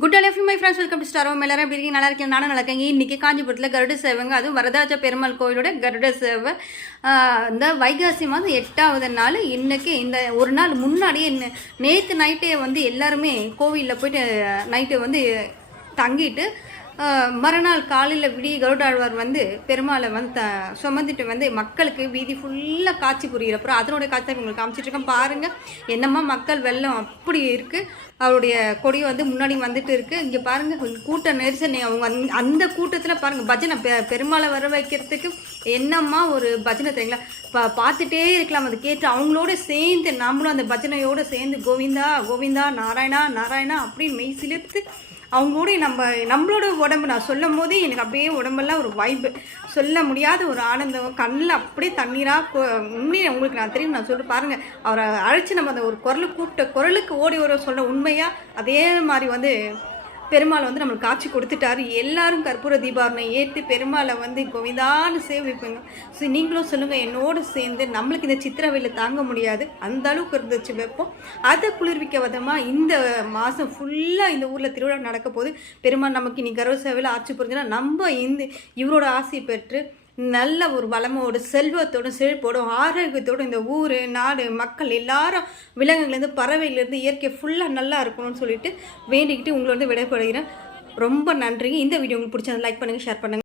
Good day my friends, welcome to star home. எல்லாரும் எப்படி இருக்கீங்க? நல்லா இருக்கீங்க? நானும் நல்லா இருக்கேங்க. இன்றைக்கி காஞ்சிபுரத்தில் கருட சேவைங்க, அதுவும் வரதராஜ பெருமாள் கோயிலோட கருட சேவை. இந்த வைகாசி மாதம் 8வது நாள். இன்றைக்கி இந்த ஒரு நாள் முன்னாடியே நேற்று நைட்டே வந்து எல்லாருமே கோவிலில் போய்ட்டு நைட்டு வந்து தங்கிட்டு மறுநாள் காலையில் விடிய கருடாழ்வார் வந்து பெருமாளை வந்து சுமந்துட்டு வந்து மக்களுக்கு வீதி ஃபுல்லாக காட்சி புரிகிறப்பறம் அதனுடைய காட்சி உங்களுக்கு காமிச்சிட்ருக்கேன். பாருங்கள் என்னம்மா மக்கள் வெள்ளம் அப்படி இருக்குது. அவருடைய கொடி வந்து முன்னாடி வந்துட்டு இருக்குது. இங்கே பாருங்கள் கூட்ட நெரிசல். அவங்க அந்த கூட்டத்தில் பாருங்கள் பஜனை பெருமாளை வர வைக்கிறதுக்கு என்னம்மா ஒரு பஜனை தெரியுங்களா? பார்த்துட்டே இருக்கலாம். அதை கேட்டு அவங்களோட சேர்ந்து நம்மளும் அந்த பஜனையோடு சேர்ந்து கோவிந்தா கோவிந்தா நாராயணா நாராயணா அப்படின்னு மெய் சிலிர்த்து அவங்களோட நம்மளோட உடம்பு நான் சொல்லும் போதே எனக்கு அப்படியே உடம்பெல்லாம் ஒரு வைப்பு, சொல்ல முடியாத ஒரு ஆனந்தம், கண்ணில் அப்படியே தண்ணீராக உண்மையை உங்களுக்கு நான் தெரியும். நான் சொல்லி பாருங்கள், அவரை அழைச்சி நம்ம அந்த ஒரு குரலுக்கு ஓடி வர சொல்ல உண்மையாக அதே மாதிரி வந்து பெருமாளை வந்து நம்மளுக்கு காட்சி கொடுத்துட்டாரு. எல்லாரும் கற்பூர தீபாவளி ஏற்று பெருமாளை வந்து கோவிந்தான்னு சேவிப்பீங்க. ஸோ நீங்களும் சொல்லுங்கள், என்னோடு சேர்ந்து நம்மளுக்கு இந்த சித்திரவையில் தாங்க முடியாது, அந்த அளவுக்கு இருந்துச்சு வைப்போம். அதை குளிர்விக்க விதமாக இந்த மாதம் ஃபுல்லாக இந்த ஊரில் திருவிழா நடக்க போது பெருமாள் நமக்கு இன்னைக்கு கர்வ சேவையில் ஆட்சி புரிஞ்சுன்னா நம்ம இவரோட ஆசையை பெற்று நல்ல ஒரு வளமோடு செல்வத்தோடும் செழிப்போடும் ஆரோக்கியத்தோடும் இந்த ஊர் நாடு மக்கள் எல்லாரும் விலங்குலேருந்து பறவையிலேருந்து இயற்கை ஃபுல்லாக நல்லா இருக்கணும்னு சொல்லிட்டு வேண்டிக்கிட்டு உங்களை வந்து விடைபடுகிறேன். ரொம்ப நன்றி. இந்த வீடியோ உங்களுக்கு பிடிச்சதை லைக் பண்ணுங்கள், ஷேர் பண்ணுங்கள்.